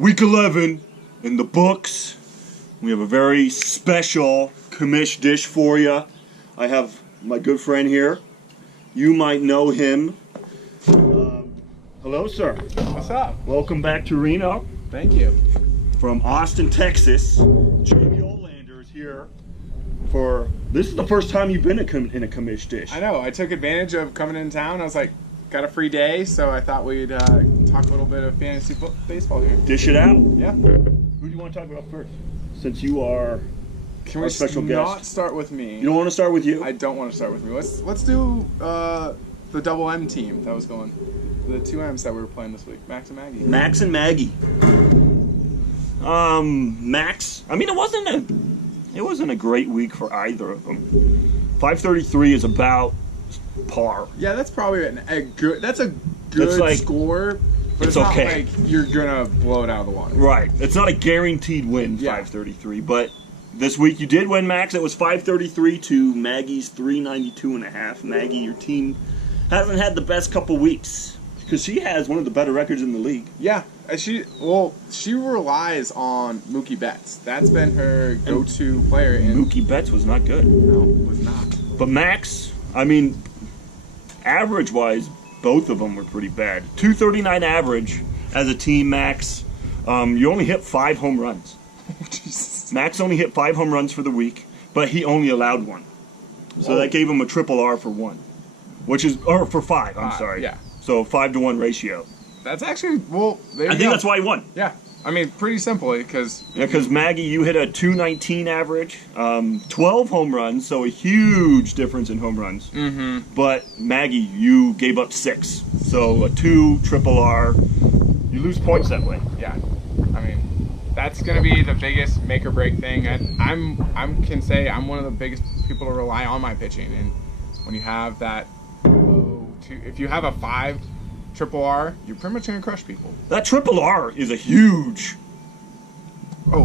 Week 11 in the books. We have a very special Commish dish for you. I have my good friend here. You might know him. Hello, sir. What's up? Welcome back to Reno. Thank you. From Austin, Texas. Jamie Olander is here for... This is the first time you've been in a Commish dish. I know. I took advantage of coming in town. I was like, got a free day, so I thought we'd talk a little bit of fantasy baseball here. Dish it out. Yeah. Who do you want to talk about first? Since you are our special guest. Not start with me? You don't want to start with you? I don't want to start with me. Let's do the double M team that was going. The two M's that we were playing this week. Max and Maggie. Max and Maggie. Max. I mean, it wasn't a great week for either of them. 533 is about par. Yeah, that's probably a good. That's a good score. But it's not okay. Like you're gonna blow it out of the water. Right. It's not a guaranteed win. Yeah. 533, but this week you did win, Max. It was 533 to Maggie's 392.5. Maggie, your team hasn't had the best couple weeks because she has one of the better records in the league. Yeah. She relies on Mookie Betts. That's been her go-to player. And Mookie Betts was not good. No, was not. But Max, I mean, average-wise, both of them were pretty bad. 239 average as a team, Max. You only hit 5 home runs. Jesus. Max only hit 5 home runs for the week, but he only allowed 1. So that gave him a triple R for 1, for 5. I'm sorry. Yeah. So 5-to-1 ratio. That's actually I think that's why he won. Yeah. I mean, pretty simply because Maggie, you hit a 219 average, 12 home runs, so a huge difference in home runs. Mm-hmm. But Maggie, you gave up 6, so a 2 triple R. You lose points that way. Yeah, I mean, that's gonna be the biggest make or break thing. And I can say I'm one of the biggest people to rely on my pitching. And when you have that if you have a 5 triple R, you're pretty much gonna crush people. That triple R is a huge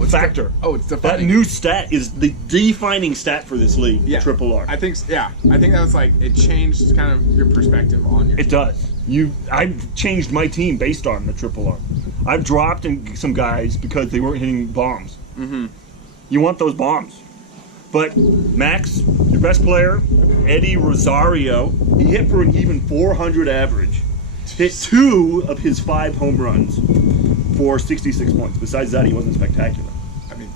factor. It's defining. That new stat is the defining stat for this league. Yeah. Triple R. I think that was like it changed kind of your perspective on your. It does. I've changed my team based on the triple R. I've dropped some guys because they weren't hitting bombs. Mm-hmm. You want those bombs. But Max, your best player, Eddie Rosario, he hit for an even 400 average. Hit 2 of his 5 home runs for 66 points. Besides that, he wasn't spectacular. I mean,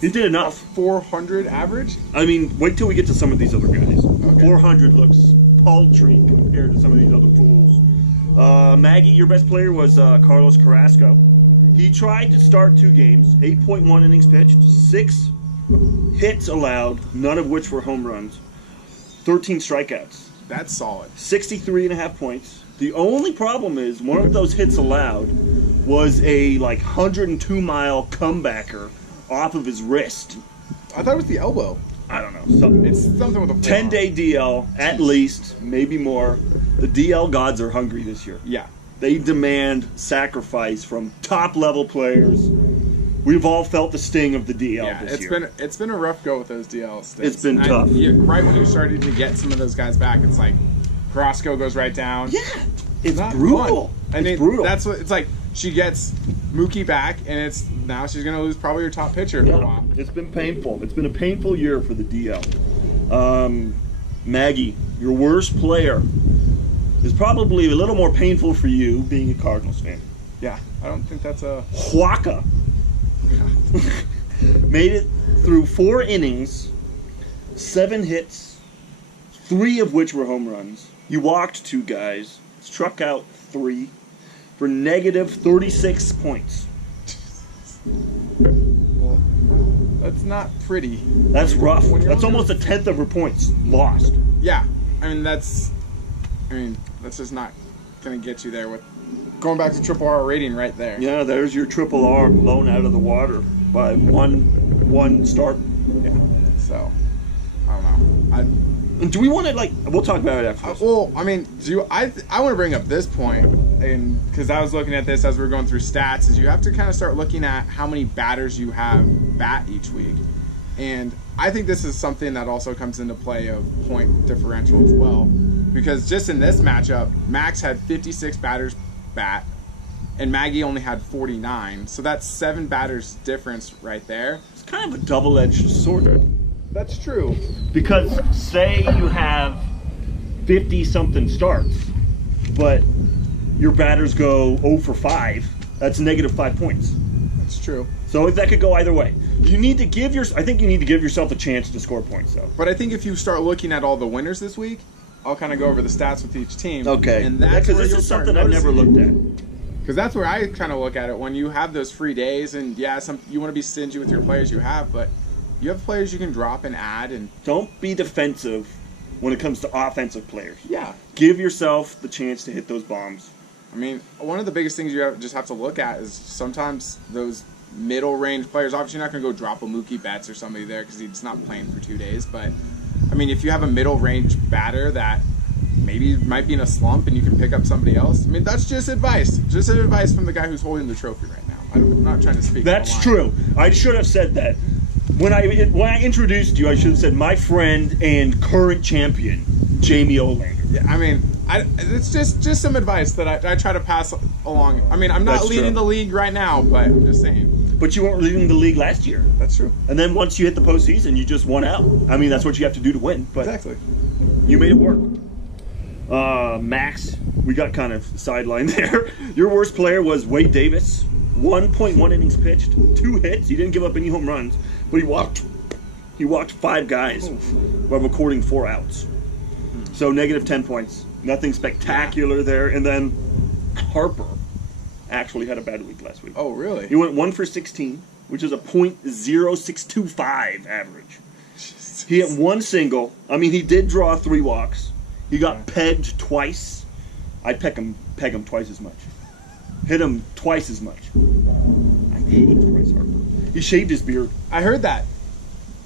he did enough. 400 averge? I mean, wait till we get to some of these other guys. Okay. 400 looks paltry compared to some of these other fools. Maggie, your best player was Carlos Carrasco. He tried to start 2 games, 8.1 innings pitched, 6 hits allowed, none of which were home runs, 13 strikeouts. That's solid. 63.5 points. The only problem is one of those hits allowed was a 102-mile comebacker off of his wrist. I thought it was the elbow. I don't know. It's something with a 10-day DL, at least, maybe more. The DL gods are hungry this year. Yeah. They demand sacrifice from top-level players. We've all felt the sting of the DL this year. It's been a rough go with those DL stints. It's been tough. Right when you're starting to get some of those guys back, it's like Carrasco goes right down. Yeah, it's brutal. It's brutal. That's what it's like. She gets Mookie back, and now she's going to lose probably her top pitcher for a while. It's been painful. It's been a painful year for the DL. Maggie, your worst player is probably a little more painful for you, being a Cardinals fan. Yeah, I don't think that's a... Huaca. Made it through 4 innings, 7 hits, 3 of which were home runs. You walked 2 guys, struck out 3 for negative 36 points. Well, that's not pretty. That's rough. That's almost a 10th of her points lost. Yeah, I mean that's just not gonna get you there with going back to triple R rating right there. Yeah, there's your triple R blown out of the water by one start. Yeah. So I don't know. And do we want to we'll talk about it after this. Well, I mean, I want to bring up this point, and because I was looking at this as we were going through stats, is you have to kind of start looking at how many batters you have bat each week, and I think this is something that also comes into play of point differential as well, because just in this matchup, Max had 56 batters bat, and Maggie only had 49. So that's 7 batters difference right there. It's kind of a double-edged sword. That's true. Because say you have 50-something starts, but your batters go 0 for 5, that's negative 5 points. That's true. So that could go either way. You need to give I think you need to give yourself a chance to score points, though. But I think if you start looking at all the winners this week, I'll kind of go over the stats with each team. Okay. And that's because where this you'll is start something I've never noticing. looked at. Because that's where I kind of look at it. When you have those free days, and yeah, you want to be stingy with your players you have, but you have players you can drop and add. And Don't be defensive when it comes to offensive players. yeah, Give yourself the chance to hit those bombs. I mean, one of the biggest things you just have to look at is sometimes those middle range players. Obviously, you're not going to go drop a Mookie Betts or somebody there because he's not playing for 2 days. But I mean, if you have a middle range batter that maybe might be in a slump and you can pick up somebody else, I mean, that's just advice. Just advice from the guy who's holding the trophy right now. I'm not trying to speak. That's true. I should have said that. When I introduced you, I should have said my friend and current champion, Jamie Olander. Yeah, I mean, it's just some advice that I try to pass along. I mean, I'm not That's leading true. the league right now, but I'm just saying. But you weren't leading the league last year. That's true. And then once you hit the postseason, you just won out. I mean, that's what you have to do to win. But Exactly. you made it work. Max, we got kind of sidelined there. Your worst player was Wade Davis. 1.1 innings pitched, 2 hits. He didn't give up any home runs, but he walked 5 guys while recording 4 outs. So negative 10 points. Nothing spectacular there. And then Harper actually had a bad week last week. Oh, really? He went 1 for 16, which is a .0625 average. He hit 1 single. I mean, he did draw 3 walks. He got pegged twice. I'd peg him twice as much. Hit him twice as much. I hate Bryce Harper. He shaved his beard. I heard that.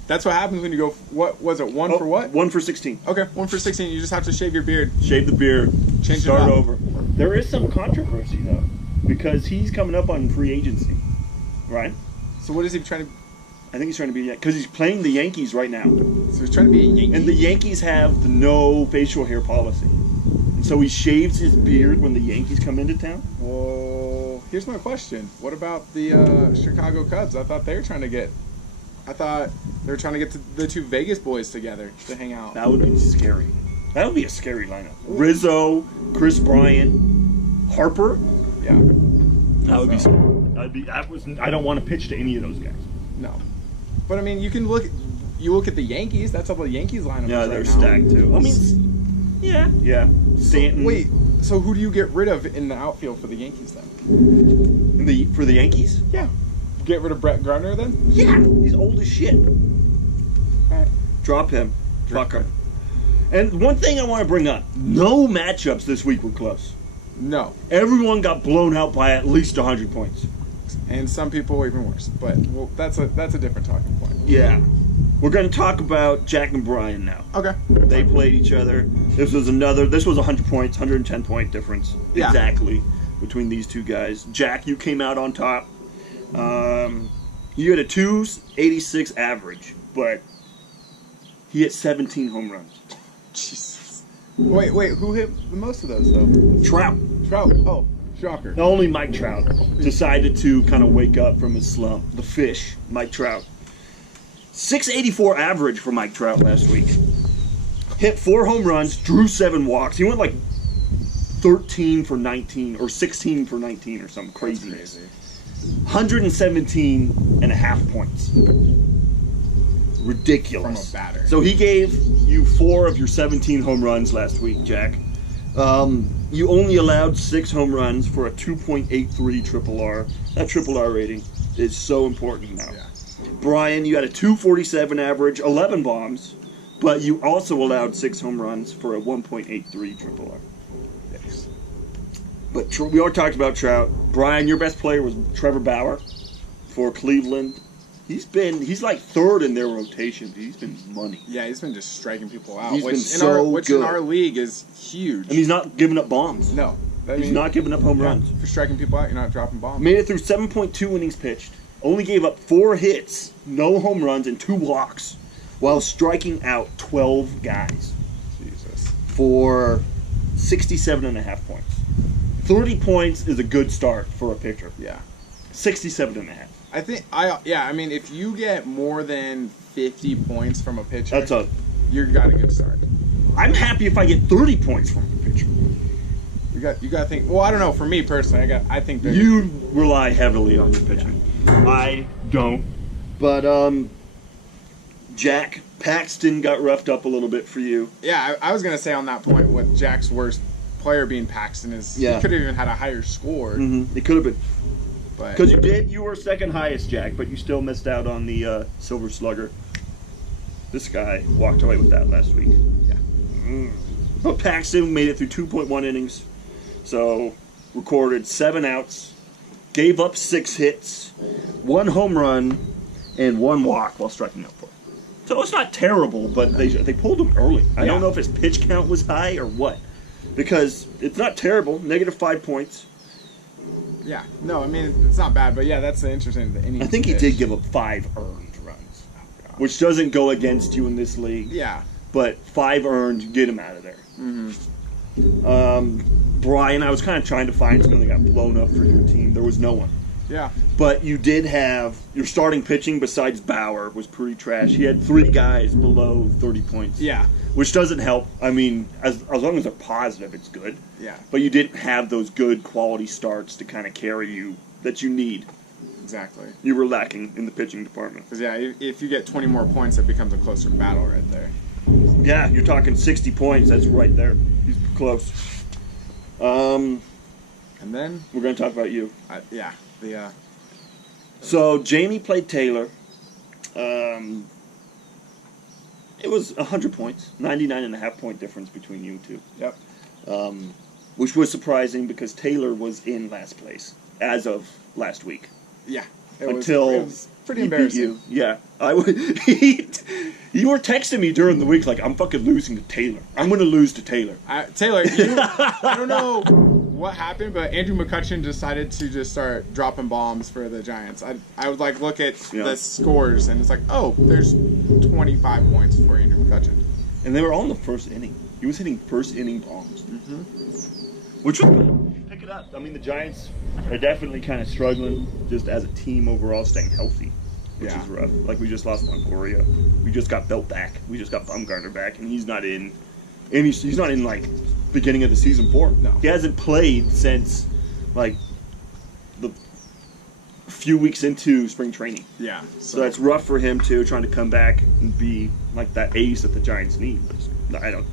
That's what happens when you go. What was it? 1 for what? 1 for 16. Okay, 1 for 16. You just have to shave your beard. Shave the beard. Change it Start up. over. There is some controversy though, because he's coming up on free agency, right? So what is he trying to? I think he's trying to be because he's playing the Yankees right now, So he's trying to be a Yankee. and the Yankees have the no facial hair policy, and so he shaves his beard when the Yankees come into town. Well, here's my question. What about the Chicago Cubs? I thought they were trying to get the 2 Vegas boys together to hang out. That would be scary. That would be a scary lineup. Rizzo, Chris Bryant, Harper. Yeah. That would be scary. I don't want to pitch to any of those guys. No. But I mean, you look at the Yankees. That's how the Yankees lineup Yeah, is they're right now. stacked too. I mean, yeah. Stanton. Wait, so who do you get rid of in the outfield for the Yankees then? For the Yankees? Yeah. Get rid of Brett Gardner then? Yeah, he's old as shit. Alright. Drop him. Fuck him. And one thing I want to bring up: no matchups this week were close. No. Everyone got blown out by at least 100 points. And some people even worse. But that's a different talking point. Yeah. We're going to talk about Jack and Brian now. Okay. They played each other. This was 100 points, 110 point difference. Yeah. Exactly between these two guys. Jack, you came out on top. You had a 286 average, but he hit 17 home runs. Jesus. Wait, who hit the most of those though? Trout. Trout. Oh, shocker. Only Mike Trout decided to kind of wake up from his slump. The fish, Mike Trout. 684 average for Mike Trout last week. Hit 4 home runs, drew 7 walks. He went like 13 for 19 or 16 for 19 or something craziness. 117 and a half points. Ridiculous. From a batter. So he gave you 4 of your 17 home runs last week, Jack. You only allowed 6 home runs for a 2.83 triple R. That triple R rating is so important now. Yeah. Brian, you had a 247 average, 11 bombs, but you also allowed 6 home runs for a 1.83 triple R. Yes. But we already talked about Trout. Brian, your best player was Trevor Bauer for Cleveland. He's like 3rd in their rotation. He's been money. Yeah, he's been just striking people out. He's which been in so which good. in our league is huge. And he's not giving up bombs. No. He's not giving up home runs. For striking people out, you're not dropping bombs. Made it through 7.2 innings pitched. Only gave up 4 hits, no home runs, and 2 walks, while striking out 12 guys Jesus. for 67.5 points. 30 points is a good start for a pitcher. Yeah. 67.5. I mean, if you get more than 50 points from a pitcher, That's you got a good start. I'm happy if I get 30 points from a pitcher. You got to think. Well, I don't know. For me personally, I think that You rely heavily on your pitching. I don't. But Jack Paxton got roughed up a little bit for you. Yeah, I was gonna say on that point, with Jack's worst player being Paxton, is he could have even had a higher score. Mm-hmm. It could have been. But Because you were second highest, Jack, but you still missed out on the Silver Slugger. This guy walked away with that last week. Yeah. But Paxton made it through 2.1 innings. So, recorded 7 outs, gave up 6 hits, 1 home run, and 1 walk while striking out 4. So it's not terrible, but they pulled him early. I don't know if his pitch count was high or what. Because it's not terrible, -5 points. Yeah, no, I mean, it's not bad, but yeah, that's the interesting thing. I think he did give up 5 earned runs, which doesn't go against you in this league. Yeah. But 5 earned, get him out of there. Brian, I was kind of trying to find someone that got blown up for your team. There was no one. Yeah. But you did have your starting pitching besides Bauer was pretty trash. He had 3 guys below 30 points. Yeah. Which doesn't help. I mean, as long as they're positive, it's good. Yeah. But you didn't have those good quality starts to kind of carry you that you need. Exactly. You were lacking in the pitching department. Because, yeah, if you get 20 more points, it becomes a closer battle right there. Yeah, you're talking 60 points. That's right there. He's close. And then We're going to talk about you. So Jamie played Taylor. It was 100 points, 99.5 point difference between you two. Yep. Which was surprising because Taylor was in last place as of last week. Yeah. It was pretty he beat embarrassing. you. Yeah, you were texting me during the week like, I'm fucking losing to Taylor. I'm going to lose to Taylor. Taylor, I don't know what happened, but Andrew McCutcheon decided to just start dropping bombs for the Giants. I would like look at the scores, and it's like, oh, there's 25 points for Andrew McCutcheon. And they were all in the first inning. He was hitting first inning bombs. Mm-hmm. Which was good. Pick it up. I mean, the Giants are definitely kind of struggling just as a team overall, staying healthy, which is rough. Like, we just lost Longoria. We just got Belt back. We just got Bumgarner back, and he's not in. And he's not in like beginning of the season form. No, he hasn't played since like the few weeks into spring training. Yeah, so that's rough for him too, trying to come back and be like that ace that the Giants need. But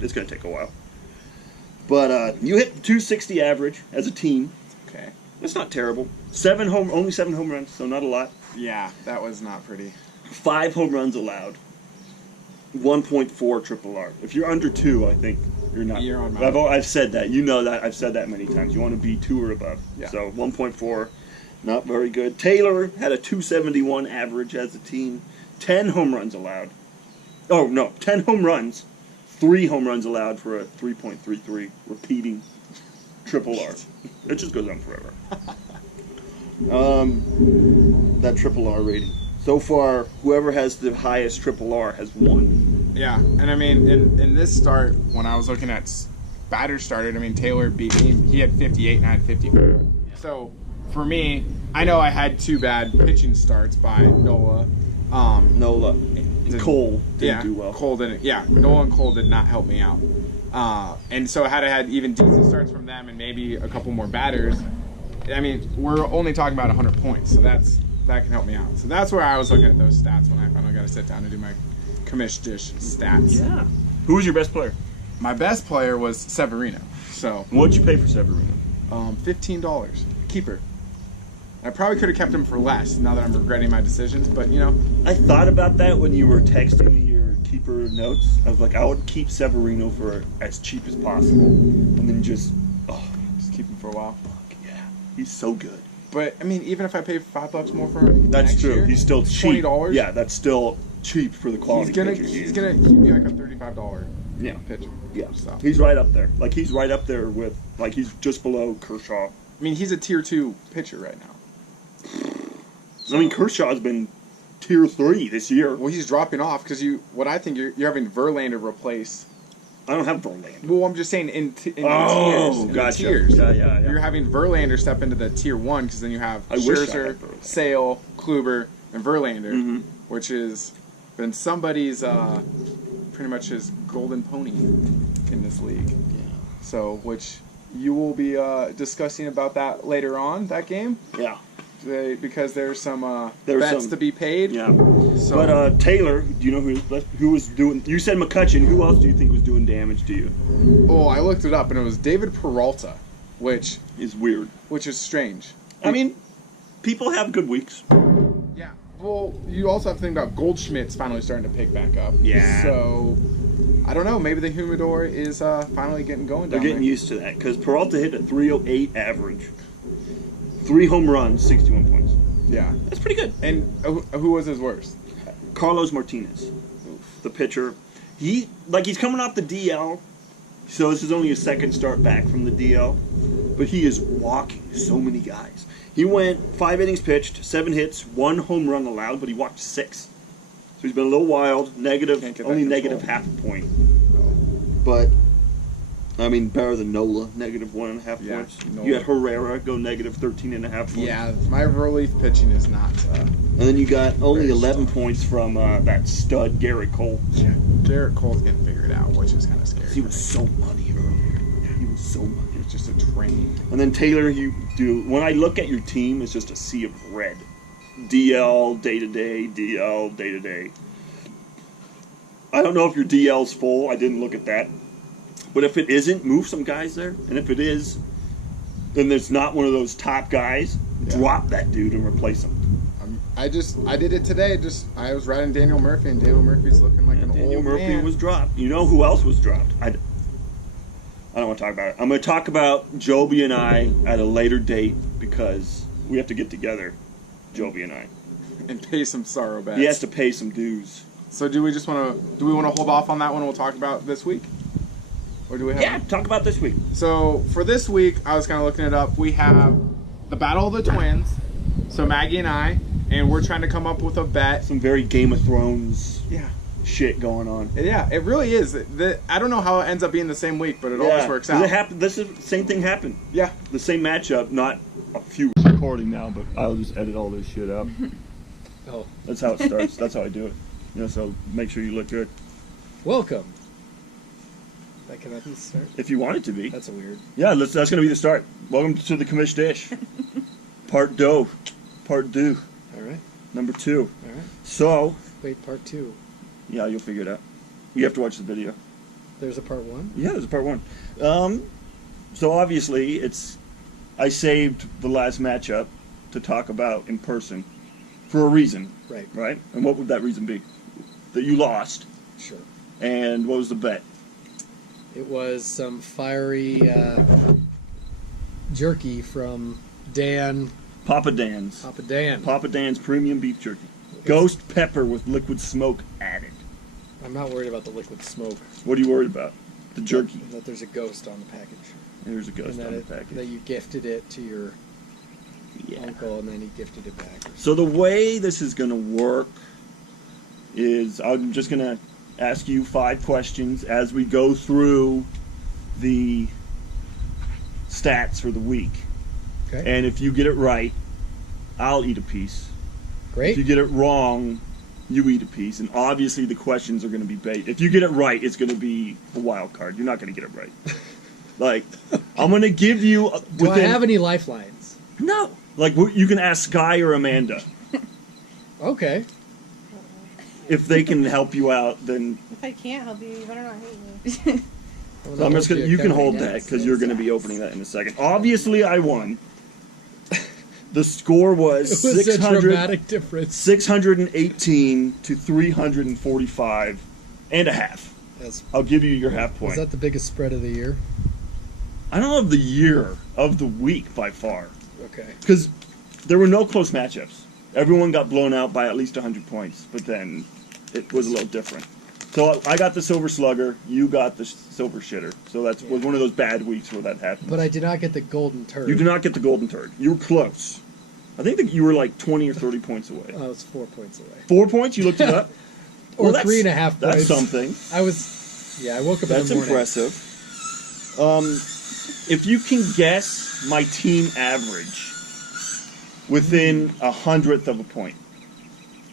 it's going to take a while. But you hit 260 average as a team. Okay, that's not terrible. Only 7 home runs, so not a lot. Yeah, that was not pretty. 5 home runs allowed. 1.4 triple R. If you're under 2, I think you're not. You're on I've said that. You know that. I've said that many times. You want to be 2 or above. Yeah. So 1.4, not very good. Taylor had a 271 average as a team. 10 home runs allowed. Oh, no. 10 home runs. 3 home runs allowed for a 3.33 repeating triple R. It just goes on forever. That triple R rating. So far, whoever has the highest triple R has won. Yeah, and I mean, in this start, when I was looking at batters started, I mean, Taylor beat me. He had 58 and I had 54. So, for me, I know I had 2 bad pitching starts by Nola. Nola. And Cole didn't do well. Cole didn't. Yeah, Nola and Cole did not help me out. And so had I had even decent starts from them and maybe a couple more batters, I mean, we're only talking about 100 points, so that can help me out. So that's where I was looking at those stats when I finally got to sit down to do my Commish dish stats. Yeah. Who was your best player? My best player was Severino. So what'd you pay for Severino? $15. Keeper. I probably could have kept him for less now that I'm regretting my decisions, but you know. I thought about that when you were texting me your keeper notes. I was like, I would keep Severino for as cheap as possible, and then just keep him for a while. Fuck yeah, he's so good. But I mean, even if I pay $5 more for him, that's true. Year, he's still cheap. $20. Yeah, that's still cheap for the quality. He's gonna keep me like a $35 pitcher. Yeah, so. He's right up there. Like he's right up there with he's just below Kershaw. I mean, he's a tier 2 pitcher right now. I mean, Kershaw's been tier 3 this year. Well, he's dropping off because what I think you're having Verlander replace I don't have Verlander. Well, I'm just saying in Oh, tiers. In the gotcha. tiers. Yeah. You're having Verlander step into the tier 1 because then you have I wish I Scherzer, had Verlander. Sale, Kluber, and Verlander, Mm-hmm. which has been somebody's pretty much his golden pony in this league. Yeah. So, which you will be discussing about that later on, that game. Yeah. Because there's some There's bets some- to be paid. Yeah. So, But Taylor, do you know who was doing? You said McCutcheon. Who else do you think was doing damage to you? oh, I looked it up and it was David Peralta, which Is weird. is strange. I mean, people have good weeks. Yeah. Well, you also have to think about Goldschmidt's finally starting to pick back up. Yeah. So, I don't know. Maybe the humidor is finally getting going They're down getting there. used to that because Peralta hit a 308 average, 3 home runs, 61 points. Yeah. That's pretty good. And who was his worst? Carlos Martinez, the pitcher. He's coming off the DL, so this is only his second start back from the DL, but he is walking so many guys. He went 5 innings pitched, 7 hits, 1 home run allowed, but he walked 6. So he's been a little wild, negative, Can't get that only control. negative half a point. But, I mean, better than Nola, negative 1.5 Yeah, points. Nola. You had Herrera go negative 13.5 points. Yeah, my relief pitching is not. And then you got only Very 11 strong. points from that stud, Garrett Cole. Yeah. Garrett Cole's getting figured out, which is kind of scary. He was so muddy earlier. He was so muddy. He was just a train. And then Taylor, when I look at your team, it's just a sea of red. DL, day-to-day, DL, day-to-day. I don't know if your DL's full. I didn't look at that. But if it isn't, move some guys there. And if it is, then there's not one of those top guys, Yeah. drop that dude and replace him. I did it today. I was riding Daniel Murphy, and Daniel Murphy's looking like an Daniel old Murphy man. was dropped. You know who else was dropped? I don't want to talk about it. I'm going to talk about Joby and I at a later date because we have to get together, Joby and I. And pay some sorrow bets. He has to pay some dues. So do we want to hold off on that one? We'll talk about this week, or do we have? Yeah, talk about this week. So for this week, I was kind of looking it up. We have the Battle of the Twins. So Maggie and I, and we're trying to come up with a bet. Some very Game of Thrones Yeah, shit going on. yeah, it really is. I don't know how it ends up being the same week, but it always works out. This is the same thing happened. Yeah. The same matchup, not a few recording now, but I'll just edit all this shit out. Oh, That's how it starts. That's how I do it. So make sure you look good. welcome. That can I start? If you want it to be. That's a weird. Yeah, that's going to be the start. Welcome to the Commish Dish. Part 2. All right. Number 2. All right. So, Wait, part 2. yeah, you'll figure it out. You have to watch the video. There's a part 1. Yeah, there's a part 1. So obviously, I saved the last matchup to talk about in person for a reason, Right. right? And what would that reason be? That you lost. Sure. And what was the bet? It was some fiery jerky from Dan, Papa Dan's. Papa Dan. Papa Dan's premium beef jerky. Ghost pepper with liquid smoke added. I'm not worried about the liquid smoke. What are you worried about? The jerky. That there's a ghost on the package. There's a ghost And on the that package. you gifted it to your Yeah. uncle, and then he gifted it back. So the way this is going to work is I'm just going to ask you 5 questions as we go through the stats for the week. Okay. And if you get it right, I'll eat a piece. If Great. you get it wrong, you eat a piece. And obviously the questions are going to be bait. If you get it right, it's going to be a wild card. You're not going to get it right. Like, I'm going to give you... Do I have any lifelines? No. Like, you can ask Sky or Amanda. Okay. If they can help you out, then If I can't help you, you better not hate me. so I'm just gonna. You can hold that because you're gonna be opening that in a second. Obviously, I won. The score was It was a 600, dramatic difference. 618 to 345 and a half. As, I'll give you your half point. was that the biggest spread of the year? I don't know of the year, of the week by far, Okay. because there were no close matchups. Everyone got blown out by at least 100 points, but then it was a little different. So I got the Silver Slugger, you got the Silver Shitter. So that was one of those bad weeks where that happened. But I did not get the golden turd. You did not get the Golden Turd. You were close. I think that you were like 20 or 30 points away. Oh, it's 4 points away. 4 points? You looked it up? Or that's- 3.5 That's points. something. I was Yeah, I woke up That's in the morning. impressive. If you can guess my team average within 100th of a point.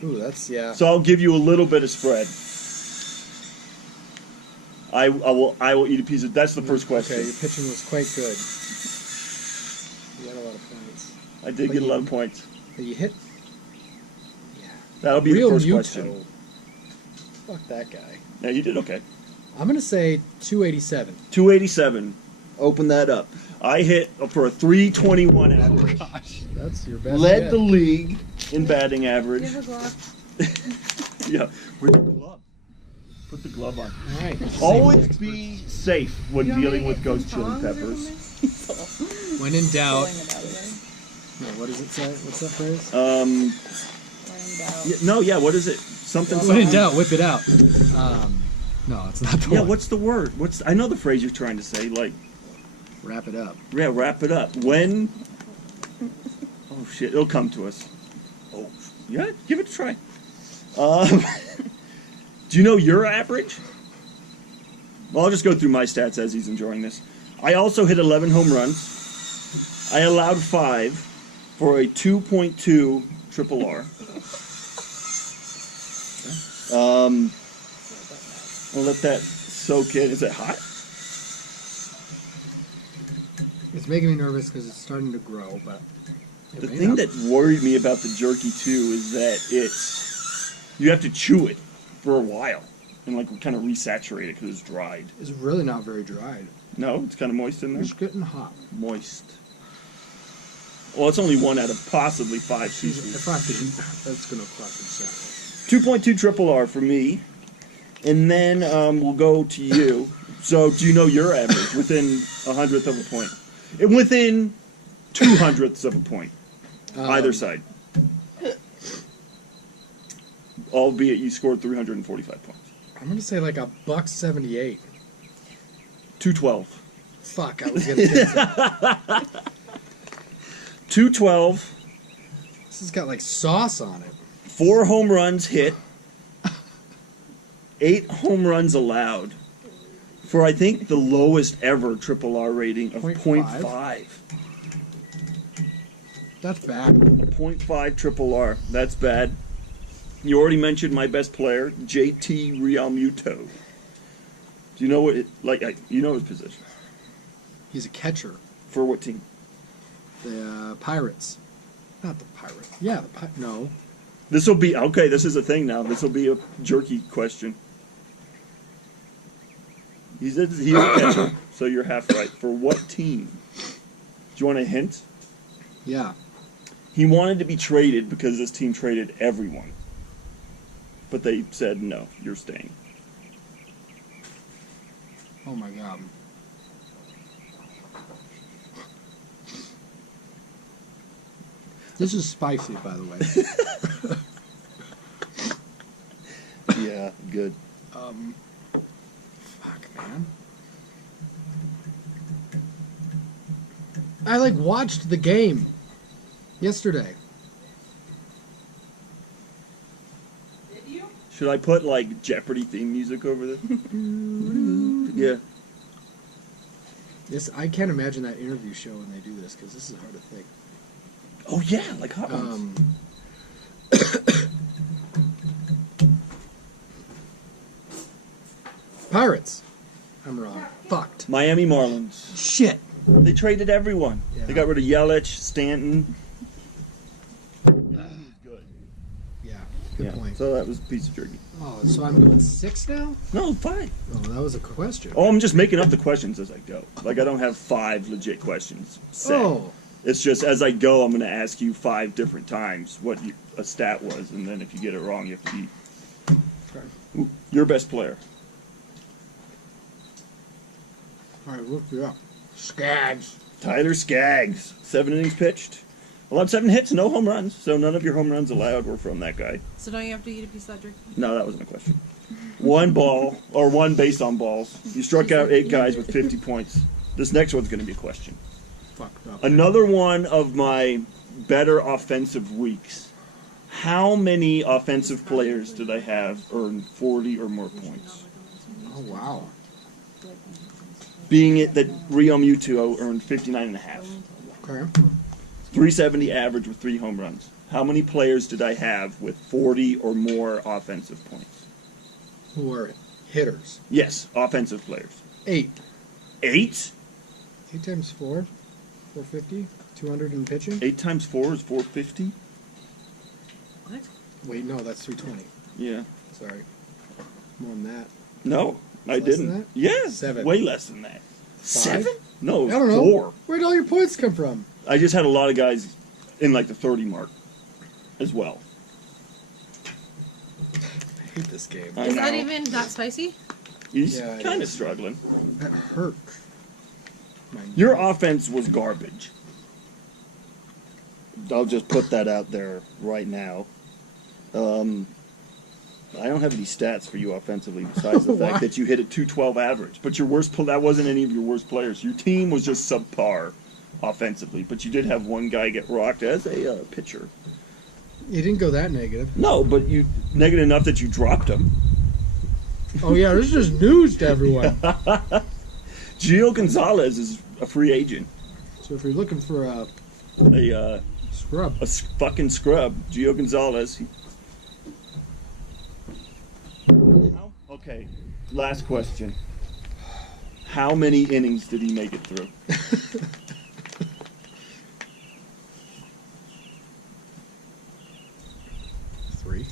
Ooh, that's, yeah. So I'll give you a little bit of spread. I will eat a piece of. That's the first question. Okay, your pitching was quite good. You got a lot of points. I did But get a you- lot of points. But you hit. Yeah. That'll be Real the first Muto. question. Fuck that guy. Yeah, you did okay. I'm gonna say 287. 287. Open that up. I hit for a 321 average. Gosh, that's your best. Led yet. the league in batting You average. have a glove. Yeah. Where's the glove? Put the glove on. All right. Always safety be safe when You want me dealing to with get ghost some chili tongs or peppers. something? expert. When in doubt. Pulling it out of there. No, what does it say? What's that phrase? When in doubt. Yeah, what is it? Something. When something. in doubt, whip it out. No, it's not the Yeah, one. what's the word? I know the phrase you're trying to say. Like, Wrap it up. yeah, wrap it up. When. Oh shit! It'll come to us. Oh, yeah. Give it a try. Do you know your average? Well, I'll just go through my stats as he's enjoying this. I also hit 11 home runs. I allowed 5 for a 2.2 triple R. I'll let that soak in. Is it hot? It's making me nervous because it's starting to grow, but it The may thing not. that worried me about the jerky too is that you have to chew it for a while and like kind of resaturate it because it's dried. It's really not very dried. No, it's kind of moist in there. It's getting hot. Moist. Well, it's only 1 out of possibly 5 species. If I have to eat, that's gonna fucking sound. 2.2 triple R for me, and then we'll go to you. So, do you know your average within 100th of a point? And within 200ths of a point, either side. Albeit you scored 345 points. I'm gonna say like $1.78. 212. Fuck, I was gonna get that. 212. This has got like sauce on it. 4 home runs hit. 8 home runs allowed. For I think the lowest ever triple R rating of 0.5. 0.5. That's bad. 0.5 triple R. That's bad. You already mentioned my best player, JT Realmuto. Do you know what? You know his position. He's a catcher. For what team? The Pirates. Not the Pirates. Yeah, no. This will be okay. This is a thing now. This will be a jerky question. He's a catcher, so you're half right. For what team? Do you want a hint? Yeah. He wanted to be traded because this team traded everyone. But they said, no, you're staying. Oh my god. This is spicy, by the way. Yeah, good. Fuck, man. I like watched the game yesterday. Should I put like Jeopardy theme music over this? Yeah. This I can't imagine that interview show when they do this because this is hard to think. Oh yeah, like Hot Ones. Pirates. I'm wrong. Fucked. Miami Marlins. Shit. They traded everyone. Yeah. They got rid of Yelich, Stanton. Good. Yeah. Good point. So that was a piece of jerky. Oh, so I'm doing 6 now? No, 5. Oh, that was a question. Oh, I'm just making up the questions as I go. Like I don't have 5 legit questions set. Oh. It's just as I go, I'm going to ask you 5 different times what a stat was, and then if you get it wrong, you have to eat. Okay. Ooh, your best player. All right, look it up. Skaggs. Tyler Skaggs. 7 innings pitched. Allowed 7 hits, no home runs. So none of your home runs allowed were from that guy. So don't you have to eat a piece of that jerky? No, that wasn't a question. 1 ball, or 1 base on balls. You struck out 8 guys with 50 points. This next one's going to be a question. Fucked up. Another one of my better offensive weeks. How many offensive players did I have earn 40 or more points? Oh, wow. Being it that Rio Muto earned 59.5. Okay. 370 average with 3 home runs. How many players did I have with 40 or more offensive points? Who are it? Hitters. Yes, offensive players. 8. 8? 8 times 4? 450? 200 in pitching? 8 times 4 is 450? What? Wait, no, that's 320. Yeah. Sorry. More than that. No, I Less didn't. than that? Yes, 7. way less than that. 7? No, I don't know. 4. Where'd all your points come from? I just had a lot of guys in like the 30 mark as well. I hate this game. I Is that know. even that spicy? He's Yeah, it kind of is. struggling. That hurt. My Your offense was garbage. I'll just put that out there right now. I don't have any stats for you offensively besides the Why? fact that you hit a 212 average. But your worst that wasn't any of your worst players. Your team was just subpar offensively. But you did have one guy get rocked as a pitcher. You didn't go that negative. No, but you negative enough that you dropped him. Oh, yeah, this is just news to everyone. Gio Gonzalez is a free agent. So if you're looking for a A scrub, fucking scrub. Gio Gonzalez. Okay, last question. How many innings did he make it through? 3.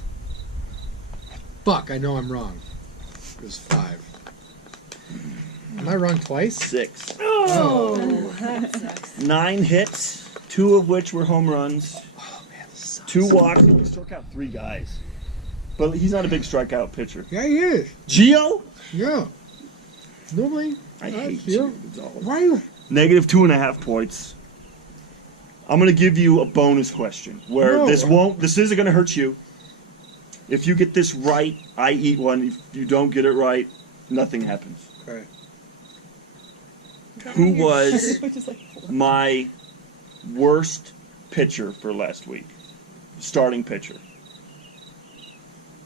Fuck, I know I'm wrong. It was 5. Am I wrong twice? 6. Oh. That sucks. 9 hits, 2 of which were home runs. Oh, man, this sucks. 2 walks. He struck out 3 guys. But he's not a big strikeout pitcher. Yeah, he is. Gio? Yeah. Normally, I hate feel- Gio Gonzalez. Why you... Negative 2.5 points. I'm gonna give you a bonus question where No. this isn't gonna hurt you. If you get this right, I eat one. If you don't get it right, nothing happens. Okay. Who was my worst pitcher for last week? Starting pitcher.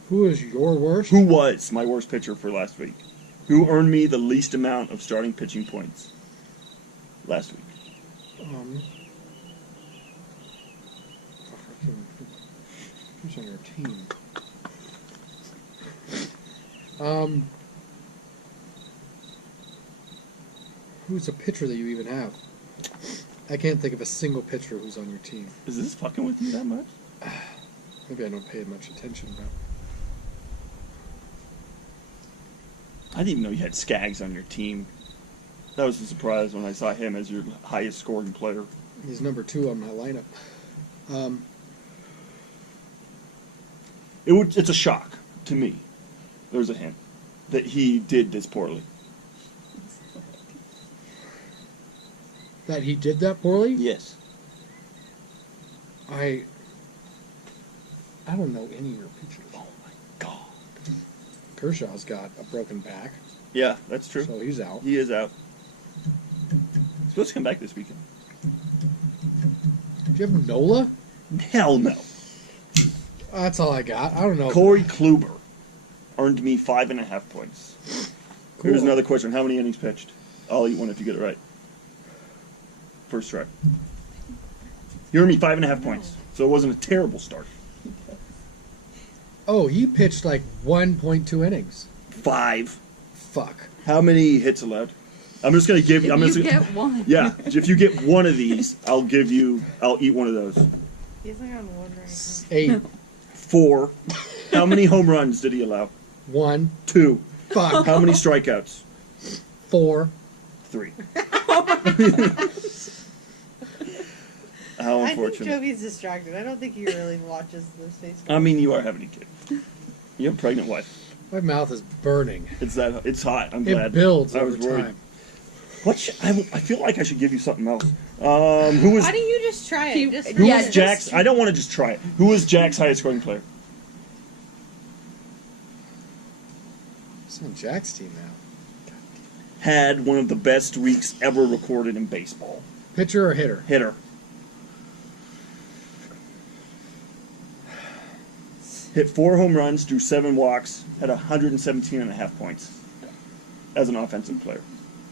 Who is your worst? Who was my worst pitcher for last week? Who earned me the least amount of starting pitching points last week? Who's on your team? Who's a pitcher that you even have? I can't think of a single pitcher who's on your team. Is this fucking with you that much? Maybe I don't pay much attention, but I didn't even know you had Skaggs on your team. That was a surprise when I saw him as your highest scoring player. he's number 2 on my lineup. It's a shock to me. There's a hint that he did this poorly. That he did that poorly? Yes. I don't know any of your pitchers. Oh my god. Kershaw's got a broken back, Yeah, that's true. so he's out. He is out. He's supposed to come back this weekend. Do you have Nola? Hell no. That's all I got. I don't know. Corey Kluber earned me 5.5 points. Cool. Here's another question. How many innings pitched? I'll eat one if you get it right. First try. You earned me 5.5 points, so it wasn't a terrible start. Oh, he pitched like 1.2 innings. 5. Fuck. How many hits allowed? I'm just gonna give you. I'm You just get one. Yeah, if you get one of these, I'll eat one of those. He's like on one right 8. 4. How many home runs did he allow? 1. 2. Fuck. How many strikeouts? 4. 3. How I think unfortunate. Jovi's distracted. I don't think he really watches this Facebook. I mean, you are having a kid. You have a pregnant wife. My mouth is burning. It's hot. I'm It glad. builds I was over worried. time. I feel like I should give you something else. Who was Why don't you just try it? Just who Yeah, was just- Jack's? I don't want to just try it. Who was Jack's highest scoring player? It's on Jack's team now. Had one of the best weeks ever recorded in baseball. Pitcher or hitter? Hitter. Hit 4 home runs, drew 7 walks, had 117.5 points. as an offensive player.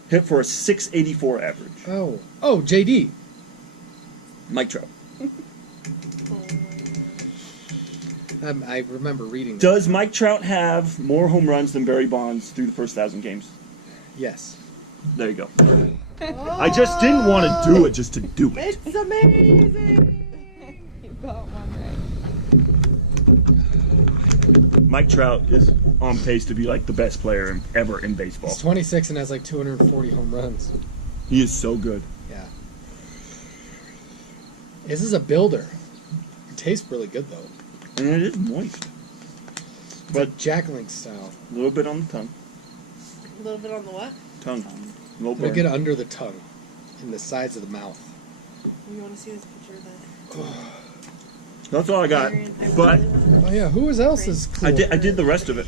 Hit for a 684 average. Oh, JD. Mike Trout. I remember reading that. Does Mike Trout have more home runs than Barry Bonds through the first 1,000 games? Yes. There you go. I just didn't want to do it just to do it. It's amazing. You got one right. Mike Trout is on pace to be like the best player ever in baseball. He's 26 and has like 240 home runs. He is so good. Yeah. This is a builder. It tastes really good though. And it is moist. But Jack Link style. a little bit on the tongue. A little bit on the what? Tongue. A little We'll bit. get under the tongue, in the sides of the mouth. You want to see this picture of that? That's all I got. But Oh yeah, who else is cool? I did the rest of it.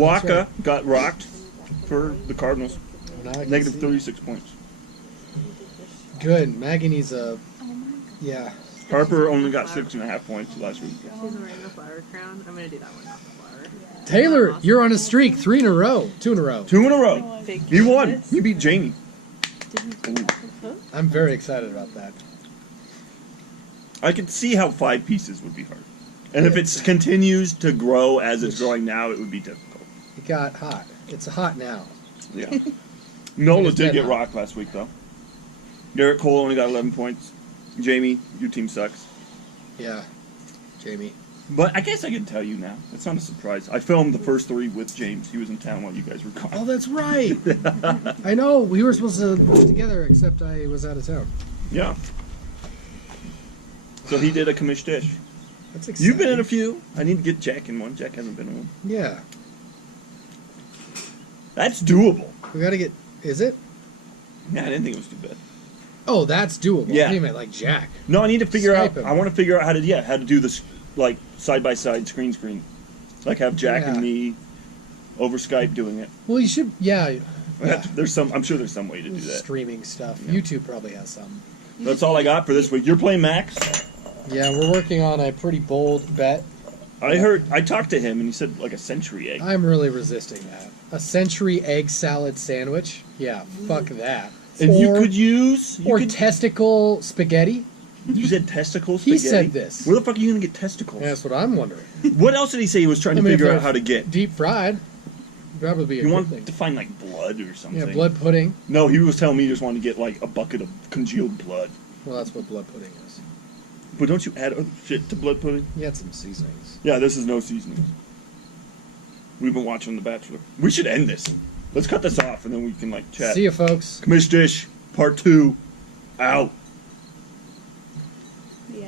Waka got rocked for the Cardinals. Now I can Negative see. 36 points. Good. Maggie needs a. Yeah. Harper only got 6.5 points last week. She's wearing the flower crown. I'm gonna do that one, not the flower. Taylor, you're on a streak. 3 in a row. 2 in a row. 2 in a row. Fake You won. canvas. You beat Jamie. I'm very excited about that. I can see how 5 pieces would be hard. And if it continues to grow as it's growing now, it would be difficult. It got hot. It's hot now. Yeah. Nola It's did dead get hot. rocked last week, though. Garrett Cole only got 11 points. Jamie, your team sucks. Yeah. Jamie. But I guess I can tell you now. It's not a surprise. I filmed the first 3 with James. He was in town while you guys were gone. Oh, that's right. I know. We were supposed to put together, except I was out of town. Yeah. So he did a commish dish. That's exciting. You've been in a few. I need to get Jack in one. Jack hasn't been in one. Yeah. That's doable. We gotta get. Is it? Yeah, I didn't think it was too bad. Oh, that's doable. Yeah. What do you mean, like Jack? No, I need to figure Skype out. him. I want to figure out how to do this like side by side screen. Like have Jack Yeah. and me over Skype doing it. Well, you should. Yeah. Yeah. There's some. I'm sure there's some way to do that. Streaming stuff. Yeah. YouTube probably has some. That's all I got for this week. You're playing Max. Yeah, we're working on a pretty bold bet. I talked to him and he said like a century egg. I'm really resisting that. A century egg salad sandwich? Yeah, fuck that. And you could use testicle spaghetti? You said testicle He spaghetti. said this. Where the fuck are you gonna get testicles? Yeah, that's what I'm wondering. What else did he say he was trying to I mean, figure if out how to get? Deep fried. Probably be a You good want thing. to find like blood or something? Yeah, blood pudding. No, he was telling me he just wanted to get like a bucket of congealed blood. Well, that's what blood pudding is. But don't you add other shit to blood pudding? You had some seasonings. Yeah, this is no seasonings. We've been watching The Bachelor. We should end this. Let's cut this off and then we can like chat. See you, folks. Commish Dish Part 2 out.